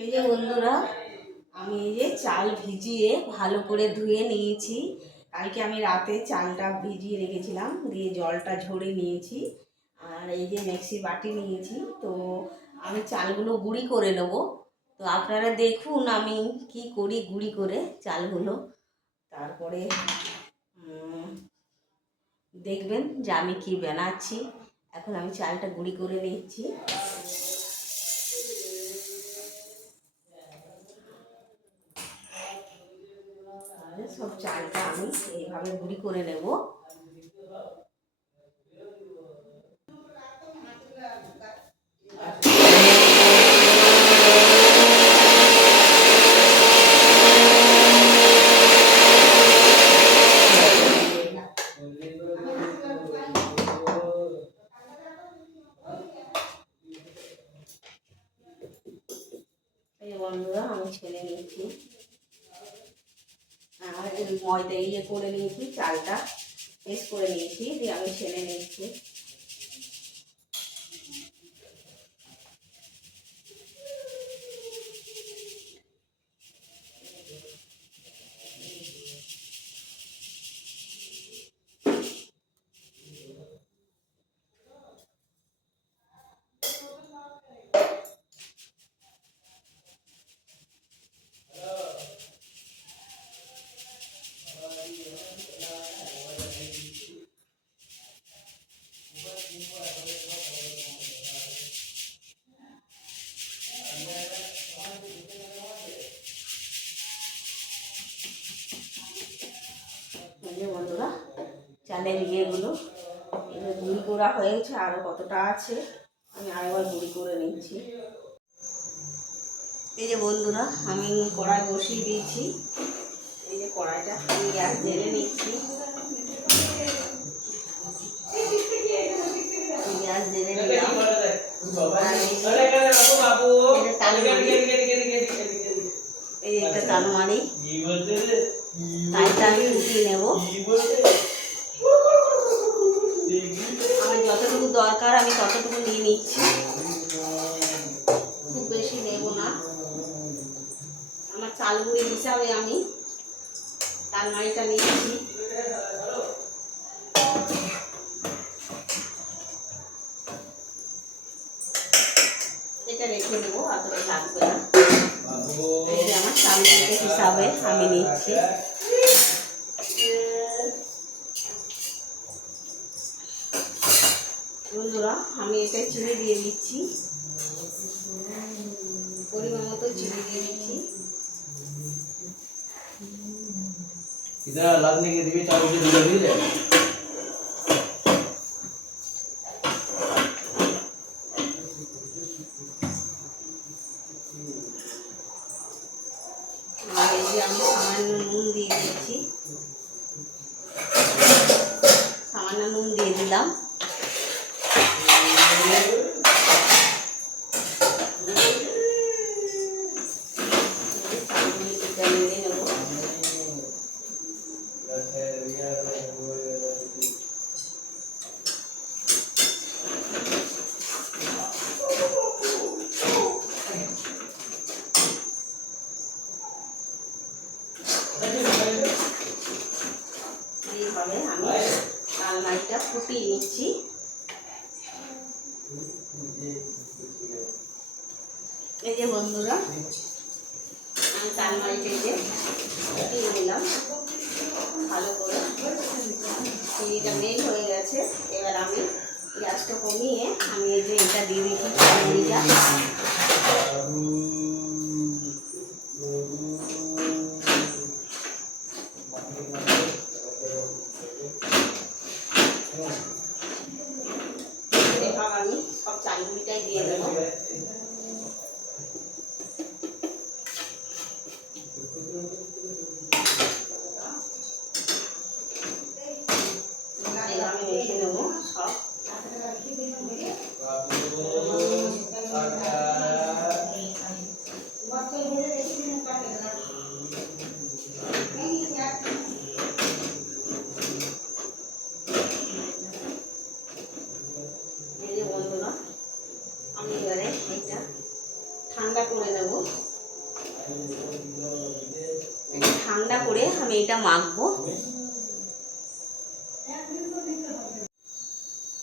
এই যে বন্ধুরা, আমি এই যে চাল ভিজিয়ে ভালো করে ধুয়ে নিয়েছি। কালকে আমি রাতে চালটা ভিজিয়ে রেখেছিলাম, দিয়ে জলটা ঝরে নিয়েছি। আর এই যে মিক্সি বাটি নিয়েছি, তো আমি চালগুলো গুঁড়ি করে নেব। তো আপনারা দেখুন আমি কি করি গুঁড়ি করে চালগুলো, তারপরে দেখবেন যে আমি কি বানাচ্ছি। এখন আমি চালটা গুঁড়ি করে নিচ্ছি। সব চালটা আমি এইভাবে গুঁড়ি করে নেব। এই বন্ধুরা, আমি ছেলে নিয়েছি আর ময়দা ইয়ে করে নিয়েছি, চালটা মিক্স করে নিয়েছি, দিয়ে আমি ছেলে নিয়েছি। বন্ধুরা, চালের ইয়েগুলো গুঁড়ি করা হয়েছে, আরও কতটা আছে আমি আরেকবার গুঁড়ি করে নিচ্ছি। এই যে বন্ধুরা, আমি কড়াই বসিয়ে দিয়েছি। এই যে কড়াইটা আমি গ্যাস জ্বেলে নিচ্ছি। গ্যাস জ্বেলে নিলাম। এই একটা তালমারি, তাইটা আমি উঠিয়ে নেব। আমার যতটুকু দরকার আমি ততটুকু নিয়ে নিচ্ছি, খুব বেশি নেব না। আমার চালগুড়ি হিসাবে আমি তালমারিটা নিয়েছি। এটা রেখে দেবো, অতটা লাগবে না। এই যে আমার চালগুড়ি হিসাবে আমি নিচ্ছি। বন্ধুরা, আমি এটা চিনি দিয়ে দিচ্ছি, পরিমাণ মতো চিনি দিয়ে দিচ্ছি। इधर लगने के लिए चावल की दूध भी है। আর এই যে আমি সামান্য নুন দিয়ে দিচ্ছি, সামান্য নুন দিয়ে দিলাম। এইভাবে আমি তালমারিটা ফুটিয়ে নিচ্ছি। এই যে বন্ধুরা, আমি তালমারিটা যে ফুটিয়ে নিলাম ভালো করে। চিনিটা মেল হয়ে গেছে। এবার আমি গ্যাসটা কমিয়ে আমি এই যে এটা দিয়ে দিচ্ছি তালমারিটা। আমি সব চালগুলিটাই দিয়ে দেবো। এভাবে মেখে নেবো সব। ঠান্ডা করে নেব। ঠান্ডা করে আমি এটা মাখবো।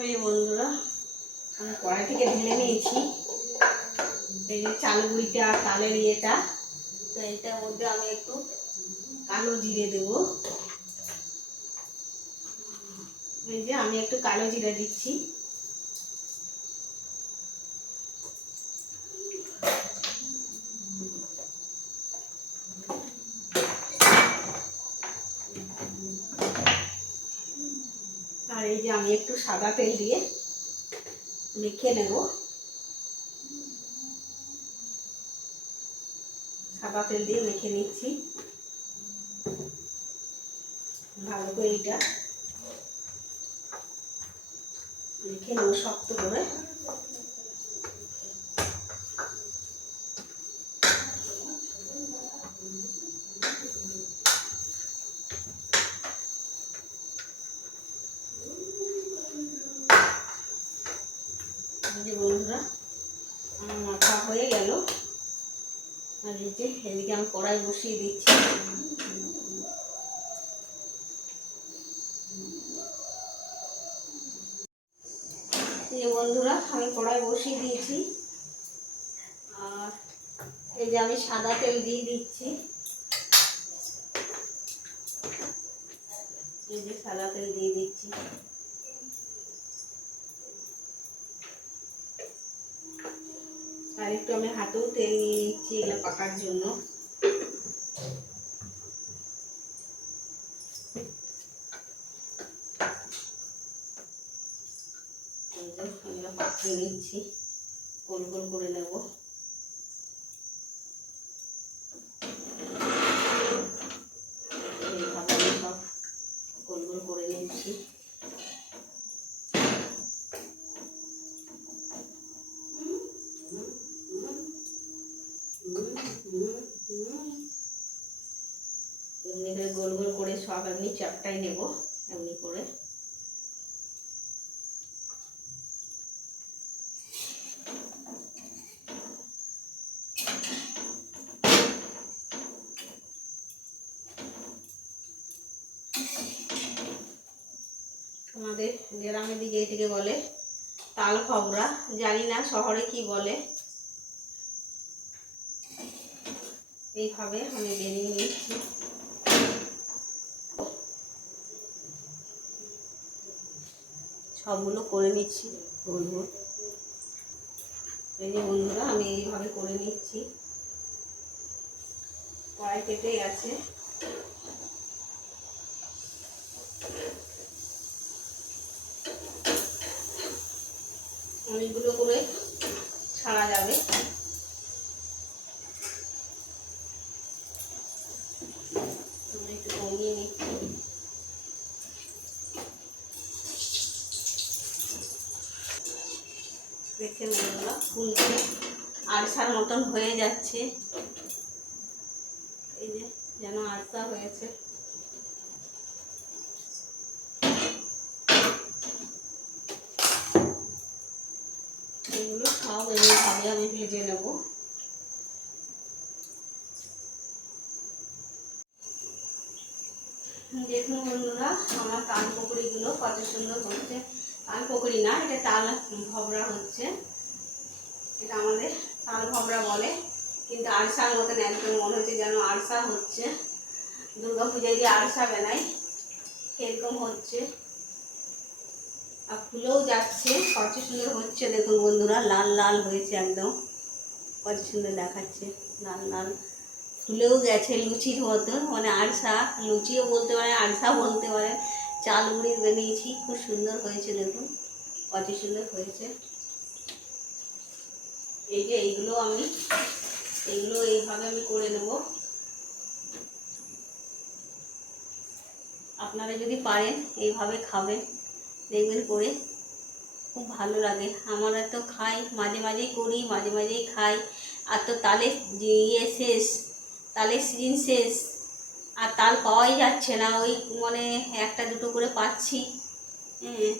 এই যে বন্ধুরা, আমি কড়াই থেকে ঢেলে নিয়েছি এই যে চাল গুঁড়িটা আর তালের ইয়েটা। তো এটার মধ্যে আমি একটু কালো জিরে দেব। এই যে আমি একটু কালো জিরে দিচ্ছি। আর এই যে আমি একটু সাদা তেল দিয়ে মেখে নেব। সাদা তেল দিয়ে মেখে নিচ্ছি ভালো করে। এইটা মেখে নেব শক্ত করে। বন্ধুরা, আমার মাখা হয়ে গেল। আর এই যে এদিকে আমি কড়াই বসিয়ে দিচ্ছি। এই যে বন্ধুরা, আমি কড়াই বসিয়ে দিয়েছি। আর এই যে আমি সাদা তেল দিয়ে দিচ্ছি। এই যে সাদা তেল দিয়ে দিচ্ছি। আর একটু আমি হাতেও তেল নিয়ে নিচ্ছি এগুলো পাকার জন্য। এগুলো পাকিয়ে নিচ্ছি, গোল গোল করে নেব। এইভাবে আমি সব গোল গোল করে নিচ্ছি। এমনি করে গোল গোল করে সব এমনি চ্যাপটাই নেব এমনি করে। আমাদের গ্রামের দিকে এটাকে বলে তাল খবরা, জানি না শহরে কি বলে। এইভাবে আমি বেরিয়ে নিচ্ছি। সবগুলো করে নিচ্ছি গোল গোল। এই যে বন্ধুরা, আমি এইভাবে করে নিচ্ছি। কড়াই কেটে গেছে। অনেকগুলো করে ছাড়া যাবে। আমি একটু কমিয়ে নিচ্ছি। দেখছেন বন্ধুরা, ফুলছে আরসার মতন হয়ে যাচ্ছে। এই যে যেন আরসা হয়েছে। এগুলো সব এইভাবে আমি ভেজে নেব। দেখুন বন্ধুরা, আমার তাল পকড়িগুলো কত সুন্দর হচ্ছে। তাল পকড়ি না, এটা তাল ভবরা হচ্ছে। এটা আমাদের তাল ভবরা বলে, কিন্তু আরসার মতন একদম মনে হচ্ছে যেন আরসা হচ্ছে। দুর্গা পূজায় যে আরসা বানাই সেরকম হচ্ছে। আর ফুলেও যাচ্ছে, কত সুন্দর হচ্ছে। দেখুন বন্ধুরা, লাল লাল হয়েছে একদম, কত সুন্দর দেখাচ্ছে। লাল লাল ফুলেও গেছে লুচির মতন, মানে আরসা, লুচিও বলতে পারে, আরসা বলতে পারে। চাল গুঁড়ি বানিয়েছি, খুব সুন্দর হয়েছে। দেখুন কত সুন্দর হয়েছে। এই যে এইগুলো এইভাবে আমি করে নেব। আপনারা যদি পারেন এইভাবে খাবেন, দেখবেন করে খুব ভালো লাগে। আমরা তো খাই, মাঝে মাঝেই করি, মাঝে মাঝেই খাই। আর তো তালের শেষ, তালের সিজন শেষ, আর তাল পাওয়াই যাচ্ছে না। ওই মানে একটা দুটো করে পাচ্ছি,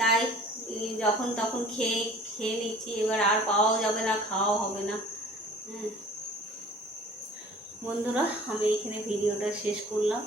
তাই যখন তখন খেয়ে নিচ্ছি। এবার আর পাওয়াও যাবে না, খাওয়াও হবে না। বন্ধুরা, আমি এখানে ভিডিওটা শেষ করলাম।